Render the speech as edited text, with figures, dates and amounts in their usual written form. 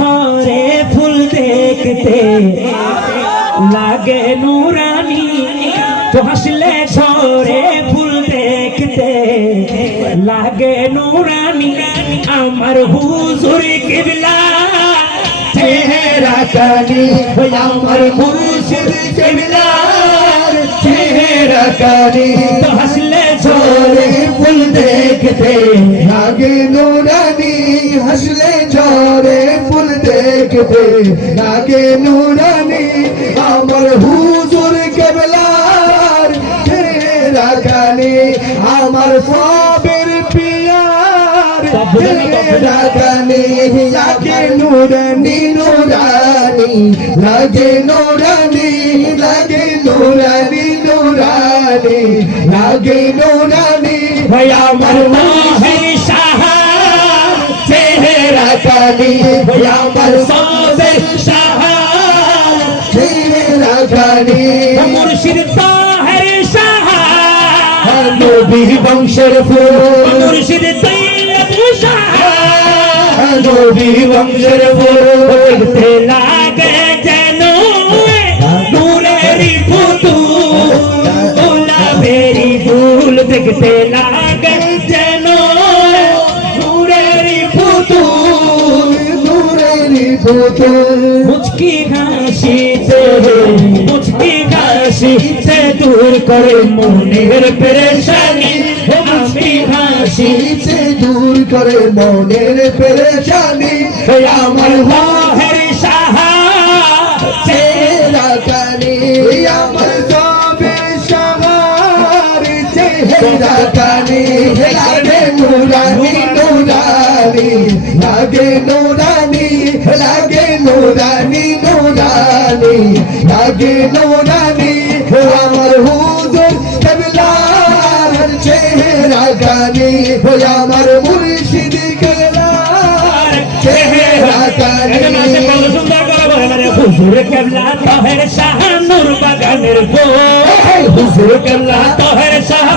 ঝরে ফুল দেখতে লাগে নুরানি, তো হাসলে ঝরে ফুল দেখতে লাগে নুরানি। আমার হুজুর কিবলা চেহারা কানি, আমার মুর্শিদ কিবলা চেহারা কানি, তো হাসলে ঝরে ফুল দেখতে লাগে নুরানি, হাসলে ঝরে ফুল দেখতে লাগে নুরানি। আমার হুজুর কেবলার চেহারা কানি, আমার সবের পিয়ার চেহারা কানি, লাগে নুরানি নুরানি, লাগে নুরানি, লাগে নুরানি নুরানি, লাগে নুরানি। আমার মাহের সাহার চেহারা কানি, আমার সবের সাহার চেহারা কানি। মুর্শিদ তাহের সাহার নবী বংশের ফুল, মুর্শিদ তৈয়ব সাহার নবী বংশের ফুল, দেখতে লাগে যেন নূরের পুতুল, গোলাপেরি ফুল দেখতে লাগে যেন নূরের পুতুল। নূরের পুতুল, মুচকি হাসিতে মুচকি হাসিতে দূর করে মনের পেরেশানি, মুচকি হাসি সে দূর করে মনের পেরেশানি। আমার মাহের সাহা চেহারা কানি, আমার সবে সবার চেহারা কানি, লাগে নুরানি নুরানি, লাগে নুরানি, লাগে নুরানি নুরানি, লাগে নুরানি। আমার হুজুর কেবলার চেহারা কানি, আমার মুর্শিদ কেবলার চেহারা কানি। হুজুর কেবলা তাহের শাহ নূর বাগানের গো, হুজুর কেবলা তাহের শাহ